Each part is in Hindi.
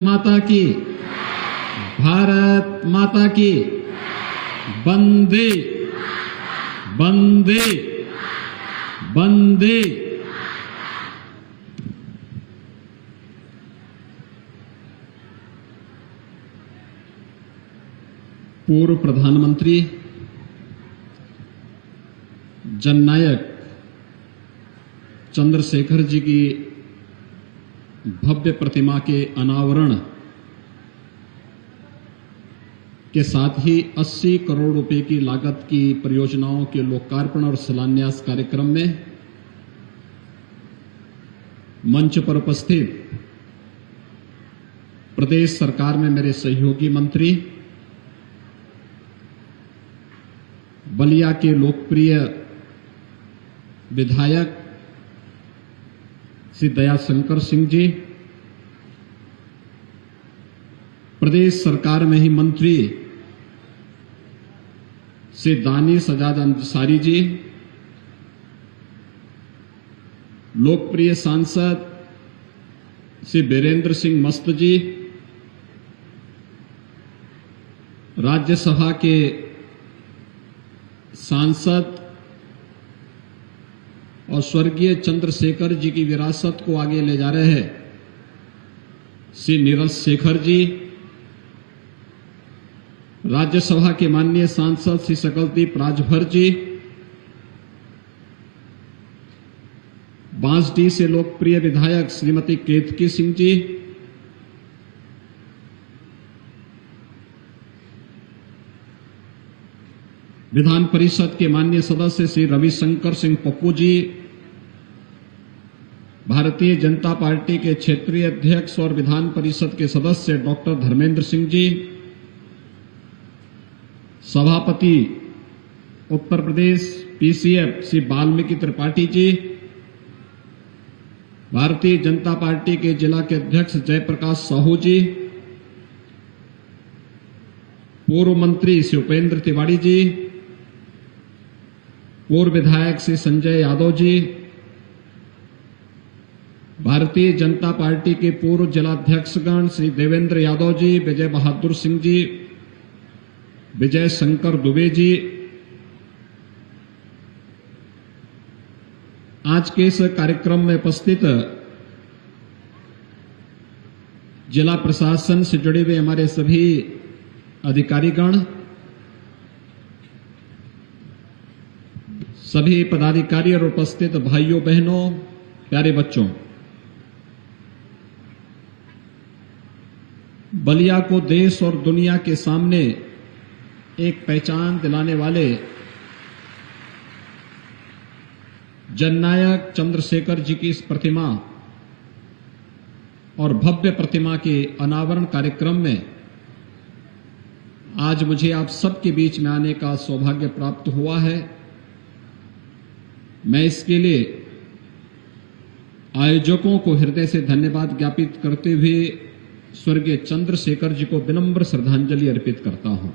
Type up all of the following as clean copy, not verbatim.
माता की, भारत माता की, वंदे वंदे वंदे। पूर्व प्रधानमंत्री जननायक चंद्रशेखर जी की भव्य प्रतिमा के अनावरण के साथ ही 80 करोड़ रुपए की लागत की परियोजनाओं के लोकार्पण और शिलान्यास कार्यक्रम में मंच पर उपस्थित प्रदेश सरकार में मेरे सहयोगी मंत्री, बलिया के लोकप्रिय विधायक श्री दयाशंकर सिंह जी, प्रदेश सरकार में ही मंत्री श्री दानिश आजाद अंसारी जी, लोकप्रिय सांसद श्री बीरेंद्र सिंह मस्त जी, राज्यसभा के सांसद और स्वर्गीय चंद्रशेखर जी की विरासत को आगे ले जा रहे हैं श्री नीरज शेखर जी, राज्यसभा के माननीय सांसद श्री सकलदीप राजभर जी, बांसडीह से लोकप्रिय विधायक श्रीमती केतकी सिंह जी, विधान परिषद के माननीय सदस्य श्री रविशंकर सिंह पप्पू जी, भारतीय जनता पार्टी के क्षेत्रीय अध्यक्ष और विधान परिषद के सदस्य डॉक्टर धर्मेंद्र सिंह जी, सभापति उत्तर प्रदेश पीसीएफ श्री वाल्मीकि त्रिपाठी जी, भारतीय जनता पार्टी के जिला के अध्यक्ष जयप्रकाश साहू जी, पूर्व मंत्री श्री उपेंद्र तिवारी जी, पूर्व विधायक श्री संजय यादव जी, भारतीय जनता पार्टी के पूर्व जिलाध्यक्षगण श्री देवेंद्र यादव जी, विजय बहादुर सिंह जी, विजय शंकर दुबे जी, आज के इस कार्यक्रम में उपस्थित जिला प्रशासन से जुड़े हुए हमारे सभी अधिकारीगण, सभी पदाधिकारी और उपस्थित भाइयों बहनों, प्यारे बच्चों, बलिया को देश और दुनिया के सामने एक पहचान दिलाने वाले जननायक चंद्रशेखर जी की इस प्रतिमा और भव्य प्रतिमा के अनावरण कार्यक्रम में आज मुझे आप सबके बीच में आने का सौभाग्य प्राप्त हुआ है। मैं इसके लिए आयोजकों को हृदय से धन्यवाद ज्ञापित करते हुए स्वर्गीय चंद्रशेखर जी को विनम्र श्रद्धांजलि अर्पित करता हूं।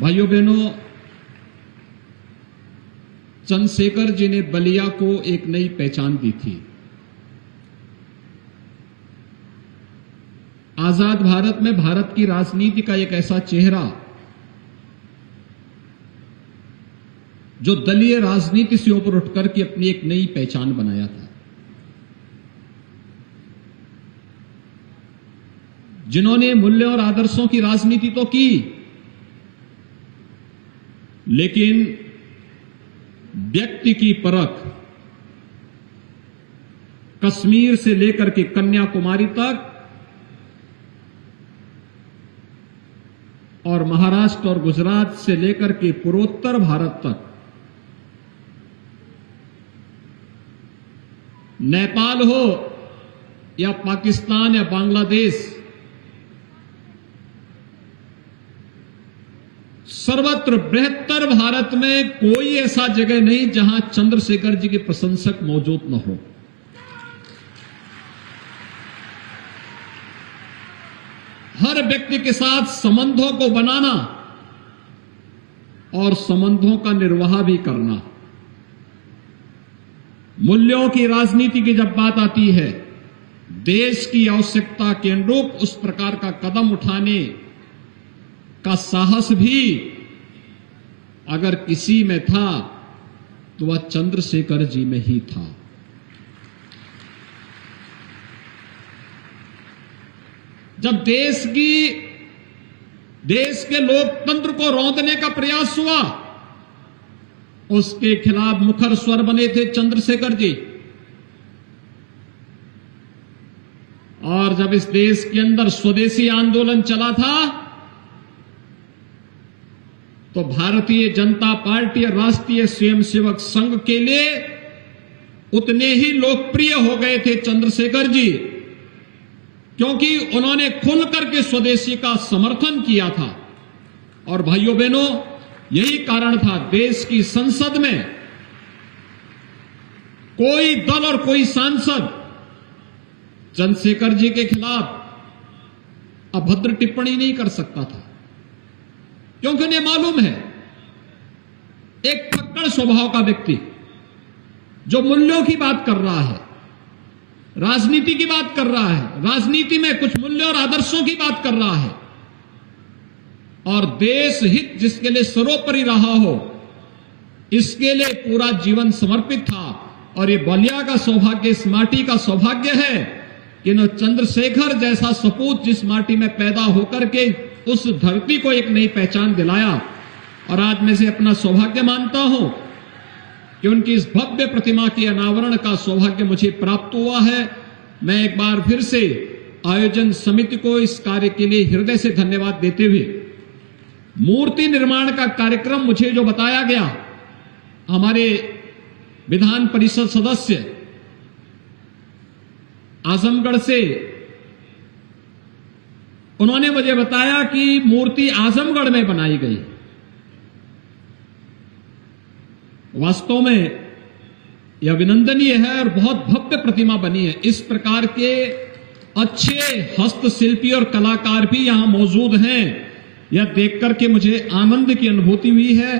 भाइयों बहनों, चंद्रशेखर जी ने बलिया को एक नई पहचान दी थी। आजाद भारत में भारत की राजनीति का एक ऐसा चेहरा जो दलीय राजनीति से ऊपर उठकर के अपनी एक नई पहचान बनाया था, जिन्होंने मूल्य और आदर्शों की राजनीति तो की, लेकिन व्यक्ति की परख कश्मीर से लेकर के कन्याकुमारी तक और महाराष्ट्र और गुजरात से लेकर के पूर्वोत्तर भारत तक, नेपाल हो या पाकिस्तान या बांग्लादेश, सर्वत्र बृहत्तर भारत में कोई ऐसा जगह नहीं जहां चंद्रशेखर जी के प्रशंसक मौजूद न हो। हर व्यक्ति के साथ संबंधों को बनाना और संबंधों का निर्वाह भी करना, मूल्यों की राजनीति की जब बात आती है, देश की आवश्यकता के अनुरूप उस प्रकार का कदम उठाने का साहस भी अगर किसी में था तो वह चंद्रशेखर जी में ही था। जब देश के लोकतंत्र को रौंदने का प्रयास हुआ, उसके खिलाफ मुखर स्वर बने थे चंद्रशेखर जी। और जब इस देश के अंदर स्वदेशी आंदोलन चला था तो भारतीय जनता पार्टी और राष्ट्रीय स्वयंसेवक संघ के लिए उतने ही लोकप्रिय हो गए थे चंद्रशेखर जी, क्योंकि उन्होंने खुल करके स्वदेशी का समर्थन किया था। और भाइयों बहनों, यही कारण था देश की संसद में कोई दल और कोई सांसद चंद्रशेखर जी के खिलाफ अभद्र टिप्पणी नहीं कर सकता था, क्योंकि उन्हें मालूम है एक फक्कड़ स्वभाव का व्यक्ति जो मूल्यों की बात कर रहा है, राजनीति की बात कर रहा है, राजनीति में कुछ मूल्यों और आदर्शों की बात कर रहा है, और देश हित जिसके लिए सर्वोपरि रहा हो, इसके लिए पूरा जीवन समर्पित था। और ये बलिया का सौभाग्य, इस माटी का सौभाग्य है कि न चंद्रशेखर जैसा सपूत जिस माटी में पैदा होकर के उस धरती को एक नई पहचान दिलाया। और आज मैं से अपना सौभाग्य मानता हूं कि उनकी इस भव्य प्रतिमा के अनावरण का सौभाग्य मुझे प्राप्त हुआ है। मैं एक बार फिर से आयोजन समिति को इस कार्य के लिए हृदय से धन्यवाद देते हुए, मूर्ति निर्माण का कार्यक्रम मुझे जो बताया गया, हमारे विधान परिषद सदस्य आजमगढ़ से, उन्होंने मुझे बताया कि मूर्ति आजमगढ़ में बनाई गई। वास्तव में यह अभिनंदनीय है और बहुत भव्य प्रतिमा बनी है। इस प्रकार के अच्छे हस्तशिल्पी और कलाकार भी यहां मौजूद हैं, यह देखकर के मुझे आनंद की अनुभूति हुई है।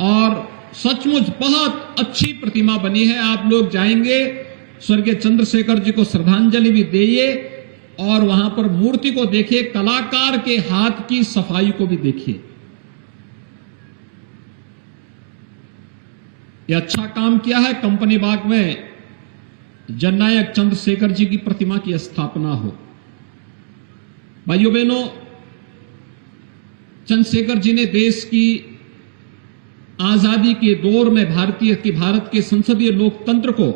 और सचमुच बहुत अच्छी प्रतिमा बनी है। आप लोग जाएंगे, स्वर्गीय चंद्रशेखर जी को श्रद्धांजलि भी देइए और वहां पर मूर्ति को देखिए, कलाकार के हाथ की सफाई को भी देखिए। यह अच्छा काम किया है। कंपनी बाग में जननायक चंद्रशेखर जी की प्रतिमा की स्थापना हो। भाइयों बहनों, चंद्रशेखर जी ने देश की आजादी के दौर में भारत के संसदीय लोकतंत्र को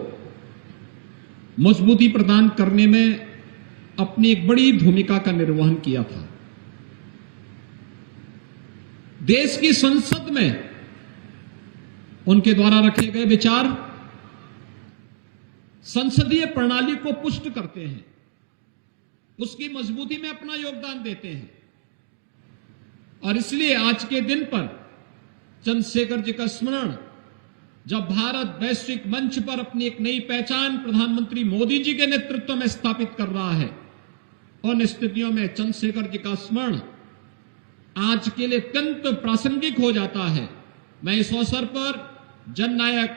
मजबूती प्रदान करने में अपनी एक बड़ी भूमिका का निर्वहन किया था। देश की संसद में उनके द्वारा रखे गए विचार संसदीय प्रणाली को पुष्ट करते हैं, उसकी मजबूती में अपना योगदान देते हैं। और इसलिए आज के दिन पर चंद्रशेखर जी का स्मरण, जब भारत वैश्विक मंच पर अपनी एक नई पहचान प्रधानमंत्री मोदी जी के नेतृत्व में स्थापित कर रहा है, उन स्थितियों में चंद्रशेखर जी का स्मरण आज के लिए अत्यंत प्रासंगिक हो जाता है। मैं इस अवसर पर जननायक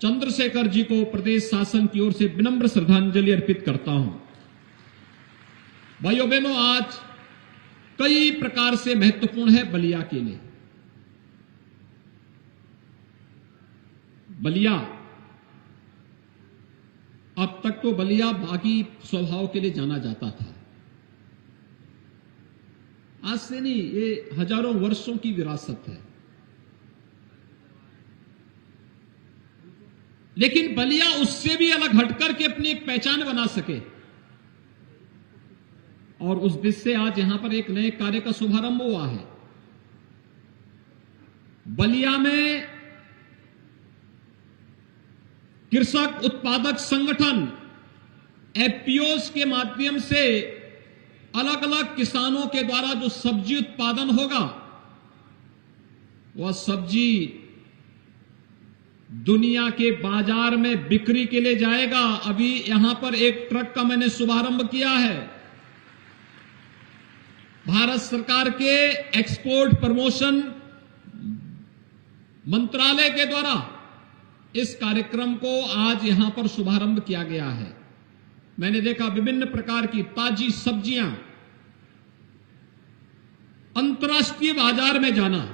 चंद्रशेखर जी को प्रदेश शासन की ओर से विनम्र श्रद्धांजलि अर्पित करता हूं। भाइयों बहनों, आज कई प्रकार से महत्वपूर्ण है बलिया के लिए। बलिया, अब तक तो बलिया बागी स्वभाव के लिए जाना जाता था। आज से नहीं, ये हजारों वर्षों की विरासत है। लेकिन बलिया उससे भी अलग हटकर के अपनी एक पहचान बना सके, और उस दिशा से आज यहां पर एक नए कार्य का शुभारंभ हुआ है। बलिया में कृषक उत्पादक संगठन एफपीओस के माध्यम से अलग अलग किसानों के द्वारा जो सब्जी उत्पादन होगा, वह सब्जी दुनिया के बाजार में बिक्री के लिए जाएगा। अभी यहां पर एक ट्रक का मैंने शुभारंभ किया है। भारत सरकार के एक्सपोर्ट प्रमोशन मंत्रालय के द्वारा इस कार्यक्रम को आज यहां पर शुभारंभ किया गया है। मैंने देखा विभिन्न प्रकार की ताजी सब्जियां अंतर्राष्ट्रीय बाजार में जाना,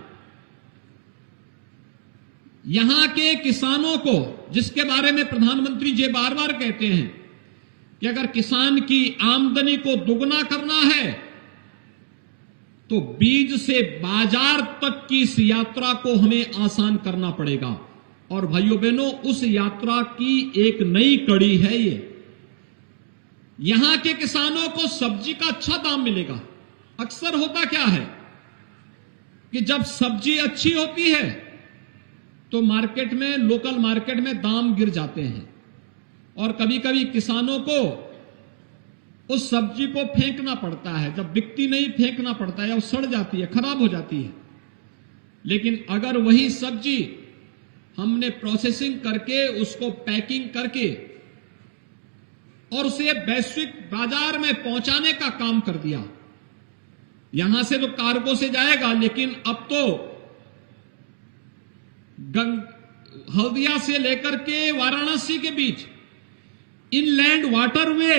यहां के किसानों को, जिसके बारे में प्रधानमंत्री जी बार बार कहते हैं कि अगर किसान की आमदनी को दुगना करना है तो बीज से बाजार तक की इस यात्रा को हमें आसान करना पड़ेगा। और भाइयों बहनों, उस यात्रा की एक नई कड़ी है ये। यहां के किसानों को सब्जी का अच्छा दाम मिलेगा। अक्सर होता क्या है कि जब सब्जी अच्छी होती है तो मार्केट में, लोकल मार्केट में दाम गिर जाते हैं और कभी कभी किसानों को उस सब्जी को फेंकना पड़ता है। जब बिकती नहीं, फेंकना पड़ता है, वो सड़ जाती है, खराब हो जाती है। लेकिन अगर वही सब्जी हमने प्रोसेसिंग करके, उसको पैकिंग करके और उसे वैश्विक बाजार में पहुंचाने का काम कर दिया, यहां से तो कार्गो से जाएगा, लेकिन अब तो हल्दिया से लेकर के वाराणसी के बीच इनलैंड वाटरवे,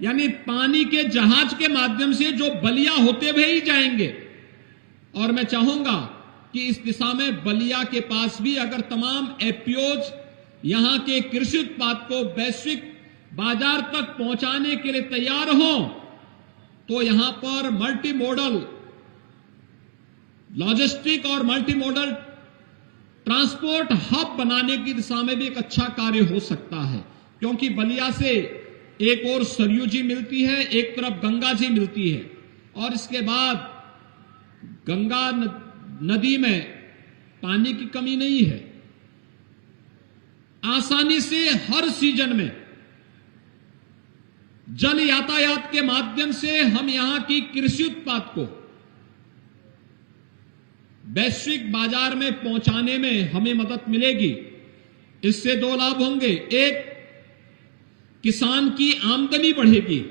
यानी पानी के जहाज के माध्यम से जो बलिया होते हुए ही जाएंगे। और मैं चाहूंगा कि इस दिशा में बलिया के पास भी अगर तमाम एफपीओज यहां के कृषि उत्पाद को वैश्विक बाजार तक पहुंचाने के लिए तैयार हों तो यहां पर मल्टी मॉडल लॉजिस्टिक और मल्टी मॉडल ट्रांसपोर्ट हब बनाने की दिशा में भी एक अच्छा कार्य हो सकता है। क्योंकि बलिया से एक और सरयू जी मिलती है, एक तरफ गंगा जी मिलती है, और इसके बाद गंगा नदी में पानी की कमी नहीं है। आसानी से हर सीजन में जल यातायात के माध्यम से हम यहां की कृषि उत्पाद को वैश्विक बाजार में पहुंचाने में हमें मदद मिलेगी। इससे दो लाभ होंगे, एक किसान की आमदनी बढ़ेगी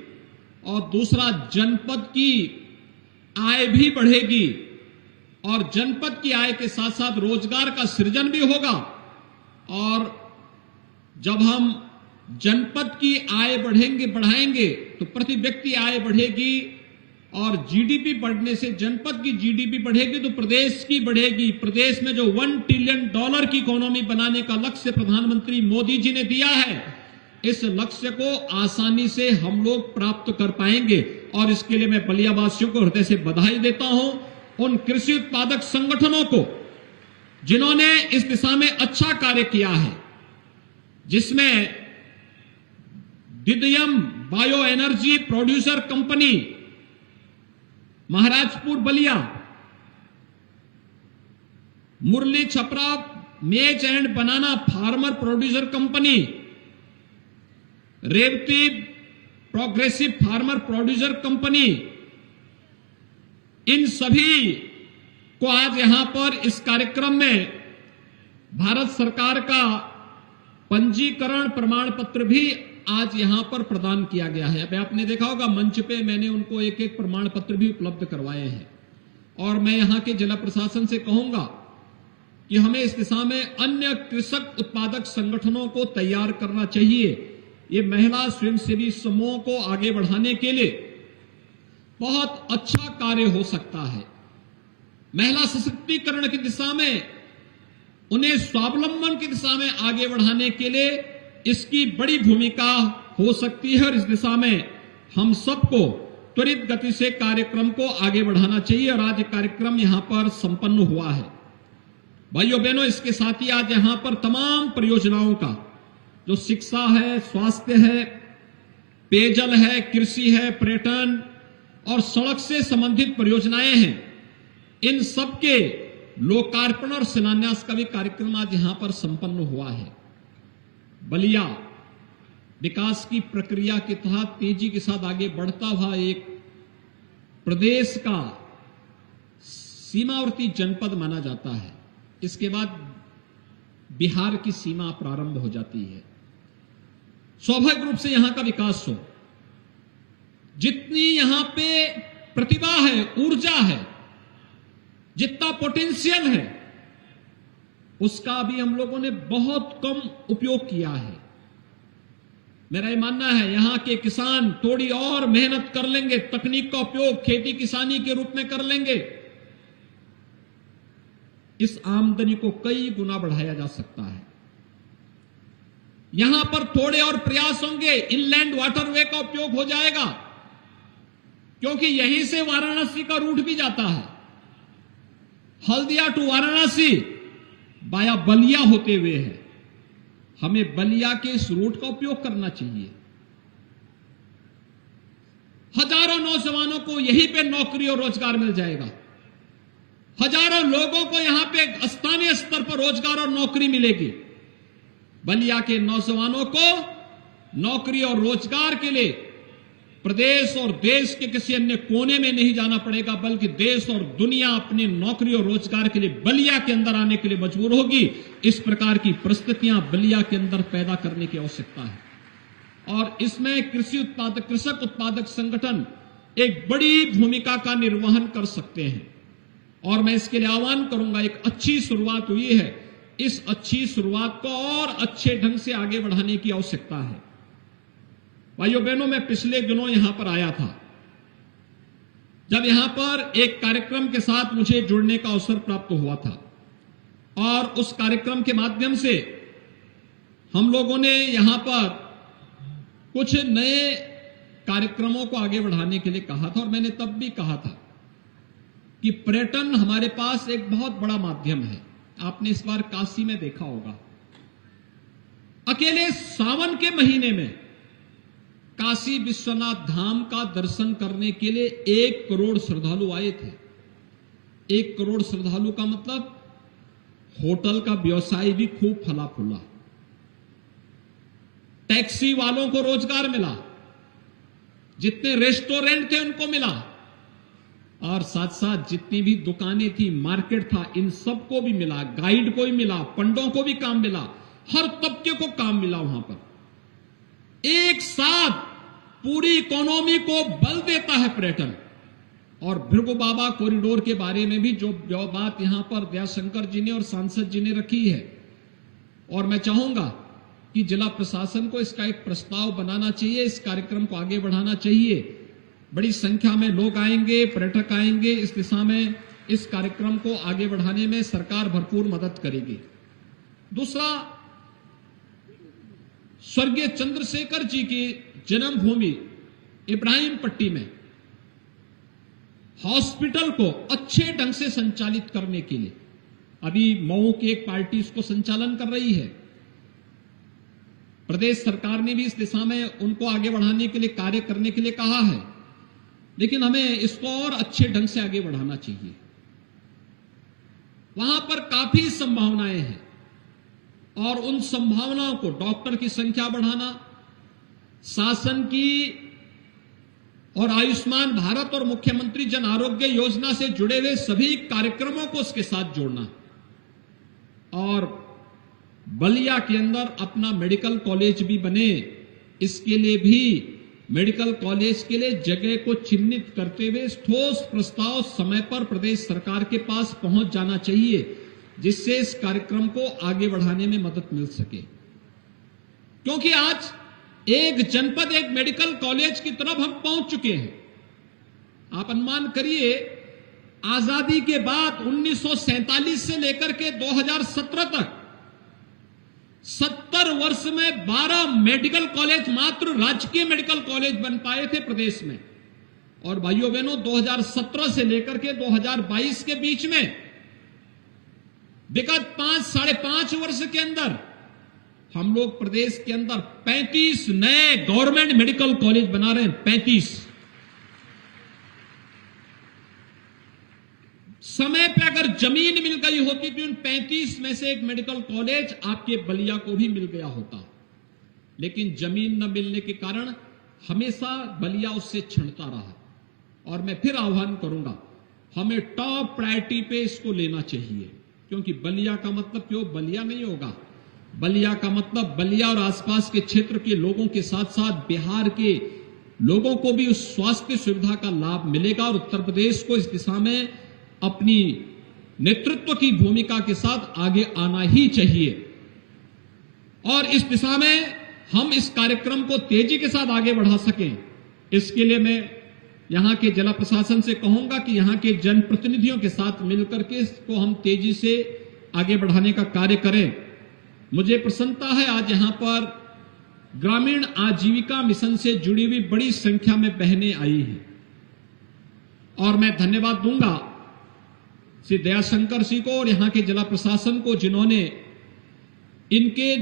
और दूसरा जनपद की आय भी बढ़ेगी। और जनपद की आय के साथ साथ रोजगार का सृजन भी होगा। और जब हम जनपद की आय बढ़ाएंगे तो प्रति व्यक्ति आय बढ़ेगी, और जीडीपी बढ़ने से जनपद की जीडीपी बढ़ेगी तो प्रदेश की बढ़ेगी। प्रदेश में जो $1 ट्रिलियन की इकोनॉमी बनाने का लक्ष्य प्रधानमंत्री मोदी जी ने दिया है, इस लक्ष्य को आसानी से हम लोग प्राप्त कर पाएंगे। और इसके लिए मैं बलिया वासियों को हृदय से बधाई देता हूं, उन कृषि उत्पादक संगठनों को जिन्होंने इस दिशा में अच्छा कार्य किया है, जिसमें दिदयम bio energy producer company Maharajpur Ballia, Murli Chhapra maize and banana farmer producer company, Revati progressive farmer producer company, इन सभी को आज यहां पर इस कार्यक्रम में भारत सरकार का पंजीकरण प्रमाण पत्र भी आज यहां पर प्रदान किया गया है। अब आपने देखा होगा मंच पे मैंने उनको एक एक प्रमाण पत्र भी उपलब्ध करवाए हैं। और मैं यहां के जिला प्रशासन से कहूंगा कि हमें इस दिशा में अन्य कृषक उत्पादक संगठनों को तैयार करना चाहिए। ये महिला स्वयंसेवी समूहों को आगे बढ़ाने के लिए बहुत अच्छा कार्य हो सकता है। महिला सशक्तिकरण की दिशा में, उन्हें स्वावलंबन की दिशा में आगे बढ़ाने के लिए इसकी बड़ी भूमिका हो सकती है। और इस दिशा में हम सबको त्वरित गति से कार्यक्रम को आगे बढ़ाना चाहिए। और आज कार्यक्रम यहां पर संपन्न हुआ है। भाइयों बहनों, इसके साथ ही आज यहां पर तमाम परियोजनाओं का, जो शिक्षा है, स्वास्थ्य है, पेयजल है, कृषि है, पर्यटन और सड़क से संबंधित परियोजनाएं हैं, इन सबके लोकार्पण और शिलान्यास का भी कार्यक्रम आज यहां पर संपन्न हुआ है। बलिया विकास की प्रक्रिया के तहत तेजी के साथ आगे बढ़ता हुआ एक प्रदेश का सीमावर्ती जनपद माना जाता है। इसके बाद बिहार की सीमा प्रारंभ हो जाती है। स्वाभाविक रूप से यहां का विकास हो, जितनी यहां पे प्रतिभा है, ऊर्जा है, जितना पोटेंशियल है, उसका भी हम लोगों ने बहुत कम उपयोग किया है। मेरा ये मानना है यहां के किसान थोड़ी और मेहनत कर लेंगे, तकनीक का उपयोग खेती किसानी के रूप में कर लेंगे, इस आमदनी को कई गुना बढ़ाया जा सकता है। यहां पर थोड़े और प्रयास होंगे, इनलैंड वाटरवे का उपयोग हो जाएगा, क्योंकि यहीं से वाराणसी का रूट भी जाता है। हल्दिया टू वाराणसी बाया बलिया होते हुए है। हमें बलिया के इस रूट का उपयोग करना चाहिए। हजारों नौजवानों को यहीं पे नौकरी और रोजगार मिल जाएगा। हजारों लोगों को यहां पे स्थानीय स्तर पर रोजगार और नौकरी मिलेगी। बलिया के नौजवानों को नौकरी और रोजगार के लिए प्रदेश और देश के किसी अन्य कोने में नहीं जाना पड़ेगा, बल्कि देश और दुनिया अपनी नौकरी और रोजगार के लिए बलिया के अंदर आने के लिए मजबूर होगी। इस प्रकार की परिस्थितियां बलिया के अंदर पैदा करने की आवश्यकता है, और इसमें कृषक उत्पादक संगठन एक बड़ी भूमिका का निर्वहन कर सकते हैं। और मैं इसके लिए आह्वान करूंगा, एक अच्छी शुरुआत हुई है, इस अच्छी शुरुआत को और अच्छे ढंग से आगे बढ़ाने की आवश्यकता है। भाइयों बहनों, मैं पिछले दिनों यहां पर आया था, जब यहां पर एक कार्यक्रम के साथ मुझे जुड़ने का अवसर प्राप्त हुआ था, और उस कार्यक्रम के माध्यम से हम लोगों ने यहां पर कुछ नए कार्यक्रमों को आगे बढ़ाने के लिए कहा था। और मैंने तब भी कहा था कि पर्यटन हमारे पास एक बहुत बड़ा माध्यम है। आपने इस बार काशी में देखा होगा, अकेले सावन के महीने में काशी विश्वनाथ धाम का दर्शन करने के लिए 1 करोड़ श्रद्धालु आए थे। 1 करोड़ श्रद्धालु का मतलब होटल का व्यवसाय भी खूब फला फूला, टैक्सी वालों को रोजगार मिला, जितने रेस्टोरेंट थे उनको मिला, और साथ साथ जितनी भी दुकानें थी, मार्केट था, इन सबको भी मिला, गाइड को भी मिला, पंडों को भी काम मिला, हर तबके को काम मिला। वहां पर एक साथ पूरी इकोनॉमी को बल देता है पर्यटन। और भृगु बाबा कॉरिडोर के बारे में भी जो बात यहां पर दयाशंकर जी ने और सांसद जी ने रखी है, और मैं चाहूंगा कि जिला प्रशासन को इसका एक प्रस्ताव बनाना चाहिए, इस कार्यक्रम को आगे बढ़ाना चाहिए। बड़ी संख्या में लोग आएंगे, पर्यटक आएंगे, इस दिशा में इस कार्यक्रम को आगे बढ़ाने में सरकार भरपूर मदद करेगी। दूसरा, स्वर्गीय चंद्रशेखर जी की जन्मभूमि इब्राहिम पट्टी में हॉस्पिटल को अच्छे ढंग से संचालित करने के लिए अभी मऊ की एक पार्टी इसको संचालन कर रही है। प्रदेश सरकार ने भी इस दिशा में उनको आगे बढ़ाने के लिए कार्य करने के लिए कहा है, लेकिन हमें इसको और अच्छे ढंग से आगे बढ़ाना चाहिए। वहां पर काफी संभावनाएं हैं, और उन संभावनाओं को डॉक्टर की संख्या बढ़ाना, शासन की और आयुष्मान भारत और मुख्यमंत्री जन आरोग्य योजना से जुड़े हुए सभी कार्यक्रमों को उसके साथ जोड़ना, और बलिया के अंदर अपना मेडिकल कॉलेज भी बने, इसके लिए भी मेडिकल कॉलेज के लिए जगह को चिन्हित करते हुए ठोस प्रस्ताव समय पर प्रदेश सरकार के पास पहुंच जाना चाहिए, जिससे इस कार्यक्रम को आगे बढ़ाने में मदद मिल सके। क्योंकि आज एक जनपद एक मेडिकल कॉलेज की तरफ हम पहुंच चुके हैं। आप अनुमान करिए, आजादी के बाद 1947 से लेकर के 2017 तक 70 वर्ष में 12 मेडिकल कॉलेज, मात्र राजकीय मेडिकल कॉलेज बन पाए थे प्रदेश में। और भाइयों बहनों, 2017 से लेकर के 2022 के बीच में विगत 5-5.5 वर्ष के अंदर हम लोग प्रदेश के अंदर 35 नए गवर्नमेंट मेडिकल कॉलेज बना रहे हैं। 35 समय पे अगर जमीन मिल गई होती तो उन 35 में से एक मेडिकल कॉलेज आपके बलिया को भी मिल गया होता, लेकिन जमीन न मिलने के कारण हमेशा बलिया उससे छिनता रहा। और मैं फिर आह्वान करूंगा, हमें टॉप प्रायोरिटी पे इसको लेना चाहिए, क्योंकि बलिया का मतलब क्यों बलिया नहीं होगा, बलिया का मतलब बलिया और आसपास के क्षेत्र के लोगों के साथ साथ बिहार के लोगों को भी उस स्वास्थ्य सुविधा का लाभ मिलेगा, और उत्तर प्रदेश को इस दिशा में अपनी नेतृत्व की भूमिका के साथ आगे आना ही चाहिए। और इस दिशा में हम इस कार्यक्रम को तेजी के साथ आगे बढ़ा सकें, इसके लिए मैं यहां के जिला प्रशासन से कहूंगा कि यहां के जनप्रतिनिधियों के साथ मिलकर के इसको हम तेजी से आगे बढ़ाने का कार्य करें। मुझे प्रसन्नता है आज यहां पर ग्रामीण आजीविका मिशन से जुड़ी हुई बड़ी संख्या में बहनें आई हैं और मैं धन्यवाद दूंगा श्री दयाशंकर सिंह को और यहां के जिला प्रशासन को, जिन्होंने इनके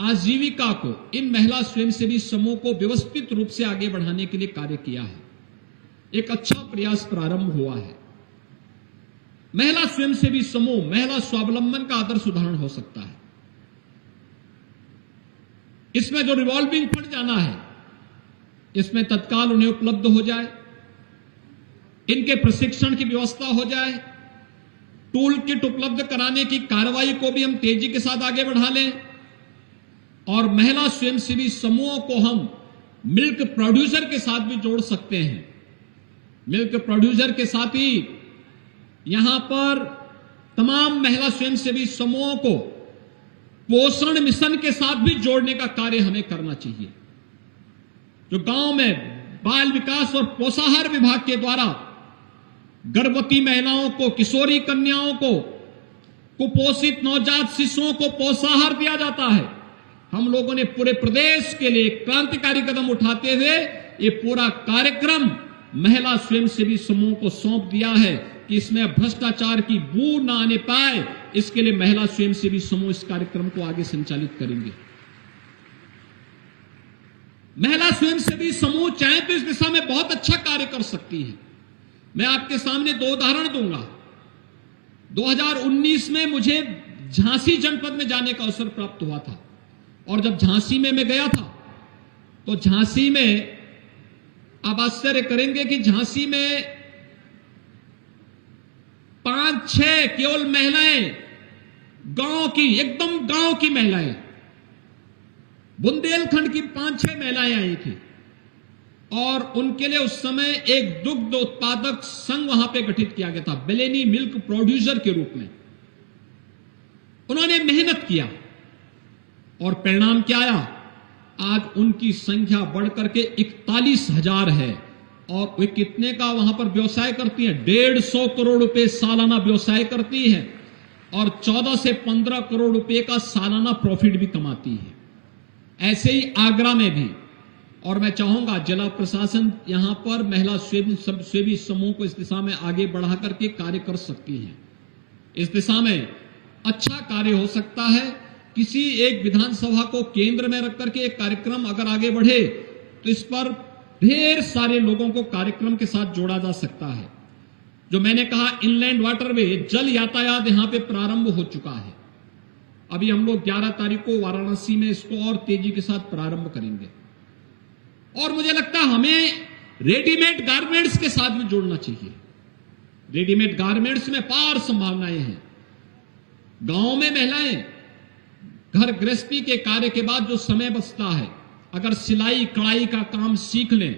आजीविका को, इन महिला स्वयंसेवी समूह को व्यवस्थित रूप से आगे बढ़ाने के लिए कार्य किया है। एक अच्छा प्रयास प्रारंभ हुआ है। महिला स्वयंसेवी समूह महिला स्वावलंबन का आदर्श उदाहरण हो सकता है। इसमें जो रिवॉल्विंग फंड जाना है, इसमें तत्काल उन्हें उपलब्ध हो जाए, इनके प्रशिक्षण की व्यवस्था हो जाए, टूल किट उपलब्ध कराने की कार्रवाई को भी हम तेजी के साथ आगे बढ़ा लें और महिला स्वयंसेवी समूहों को हम मिल्क प्रोड्यूसर के साथ भी जोड़ सकते हैं। मिल्क प्रोड्यूसर के साथ ही यहां पर तमाम महिला स्वयंसेवी समूहों को पोषण मिशन के साथ भी जोड़ने का कार्य हमें करना चाहिए। जो गांव में बाल विकास और पोषाहार विभाग के द्वारा गर्भवती महिलाओं को, किशोरी कन्याओं को, कुपोषित नवजात शिशुओं को पोषाहार दिया जाता है, हम लोगों ने पूरे प्रदेश के लिए क्रांतिकारी कदम उठाते हुए ये पूरा कार्यक्रम महिला स्वयंसेवी समूह को सौंप दिया है कि इसमें भ्रष्टाचार की बू न आने पाए, इसके लिए महिला स्वयंसेवी समूह इस कार्यक्रम को आगे संचालित करेंगे। महिला स्वयंसेवी समूह चाहे तो इस दिशा में बहुत अच्छा कार्य कर सकती है। मैं आपके सामने दो उदाहरण दूंगा। 2019 में मुझे झांसी जनपद में जाने का अवसर प्राप्त हुआ था और जब झांसी में मैं गया था तो झांसी में आप आश्चर्य करेंगे कि झांसी में 5-6 केवल महिलाएं, गांव की, एकदम गांव की महिलाएं, बुंदेलखंड की 5-6 महिलाएं आई थी और उनके लिए उस समय एक दुग्ध उत्पादक संघ वहां पे गठित किया गया था, बेलेनी मिल्क प्रोड्यूसर के रूप में। उन्होंने मेहनत किया और परिणाम क्या आया? आज उनकी संख्या बढ़कर के 41,000 है और वे कितने का वहां पर व्यवसाय करती हैं? 150 करोड़ रुपए सालाना व्यवसाय करती है और 14 से 15 करोड़ रुपए का सालाना प्रॉफिट भी कमाती है। ऐसे ही आगरा में भी। और मैं चाहूंगा जिला प्रशासन यहां पर महिला स्वयंसेवी समूह को इस दिशा में आगे बढ़ा करके कार्य कर सकती है। इस दिशा में अच्छा कार्य हो सकता है। किसी एक विधानसभा को केंद्र में रख करके एक कार्यक्रम अगर आगे बढ़े तो इस पर ढेर सारे लोगों को कार्यक्रम के साथ जोड़ा जा सकता है। जो मैंने कहा इनलैंड वाटरवे, जल यातायात यहां पे प्रारंभ हो चुका है। अभी हम लोग 11 तारीख को वाराणसी में इसको और तेजी के साथ प्रारंभ करेंगे और मुझे लगता है हमें रेडीमेड गारमेंट्स के साथ भी जोड़ना चाहिए। रेडीमेड गारमेंट्स में अपार संभावनाएं हैं। गांव में महिलाएं घर गृहस्थी के कार्य के बाद जो समय बचता है, अगर सिलाई कढ़ाई का काम सीख लें,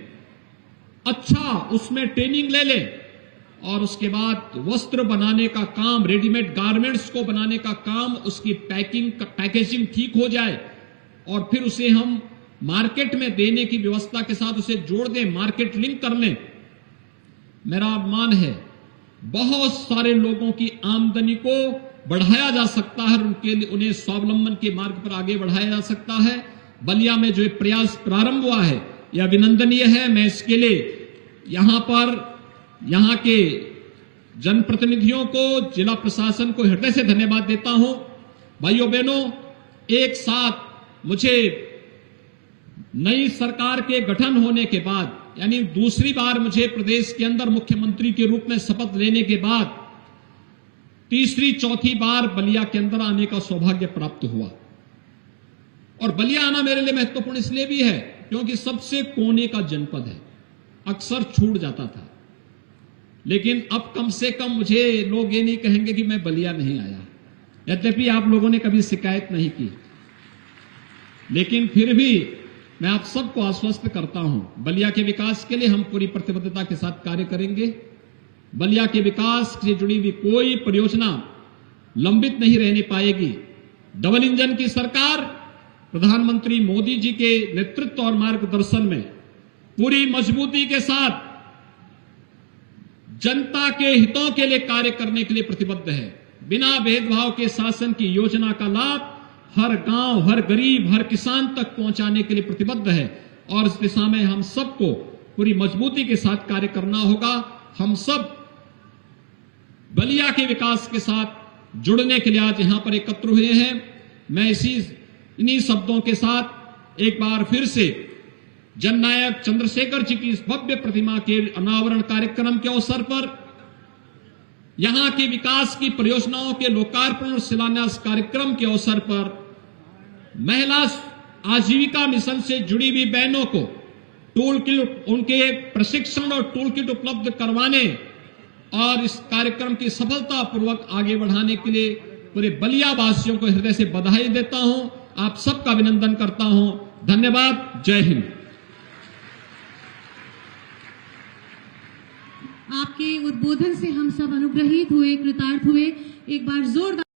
अच्छा उसमें ट्रेनिंग ले लें और उसके बाद वस्त्र बनाने का काम, रेडीमेड गारमेंट्स को बनाने का काम, उसकी पैकेजिंग ठीक हो जाए और फिर उसे हम मार्केट में देने की व्यवस्था के साथ उसे जोड़ दें, मार्केट लिंक कर लें, मेरा अनुमान है बहुत सारे लोगों की आमदनी को बढ़ाया जा सकता है, उन्हें स्वावलंबन के मार्ग पर आगे बढ़ाया जा सकता है। बलिया में जो प्रयास प्रारंभ हुआ है यह अभिनंदनीय है। मैं इसके लिए यहां के जनप्रतिनिधियों को, जिला प्रशासन को हृदय से धन्यवाद देता हूं। भाइयों बहनों, एक साथ मुझे नई सरकार के गठन होने के बाद, यानी दूसरी बार मुझे प्रदेश के अंदर मुख्यमंत्री के रूप में शपथ लेने के बाद तीसरी चौथी बार बलिया के अंदर आने का सौभाग्य प्राप्त हुआ। और बलिया आना मेरे लिए महत्वपूर्ण इसलिए भी है क्योंकि सबसे कोने का जनपद है, अक्सर छूट जाता था, लेकिन अब कम से कम मुझे लोग ये नहीं कहेंगे कि मैं बलिया नहीं आया। यद्यपि आप लोगों ने कभी शिकायत नहीं की, लेकिन फिर भी मैं आप सबको आश्वस्त करता हूं, बलिया के विकास के लिए हम पूरी प्रतिबद्धता के साथ कार्य करेंगे बलिया के विकास से जुड़ी हुई कोई परियोजना लंबित नहीं रहने पाएगी। डबल इंजन की सरकार प्रधानमंत्री मोदी जी के नेतृत्व और मार्गदर्शन में पूरी मजबूती के साथ जनता के हितों के लिए कार्य करने के लिए प्रतिबद्ध है। बिना भेदभाव के शासन की योजना का लाभ हर गांव, हर गरीब, हर किसान तक पहुंचाने के लिए प्रतिबद्ध है और इस दिशा में हम सबको पूरी मजबूती के साथ कार्य करना होगा। हम सब बलिया के विकास के साथ जुड़ने के लिए आज यहां पर एकत्र हुए हैं। मैं इन्हीं शब्दों के साथ एक बार फिर से जननायक चंद्रशेखर जी की इस भव्य प्रतिमा के अनावरण कार्यक्रम के अवसर पर, यहां के विकास की परियोजनाओं के लोकार्पण और शिलान्यास कार्यक्रम के अवसर पर महिला आजीविका मिशन से जुड़ी हुई बहनों को टूल किट, उनके प्रशिक्षण और टूल किट उपलब्ध करवाने और इस कार्यक्रम की सफलतापूर्वक आगे बढ़ाने के लिए पूरे बलिया वासियों को हृदय से बधाई देता हूं। आप सबका अभिनंदन करता हूं। धन्यवाद। जय हिंद। आपके उद्बोधन से हम सब अनुग्रहित हुए, कृतार्थ हुए। एक बार जोरदार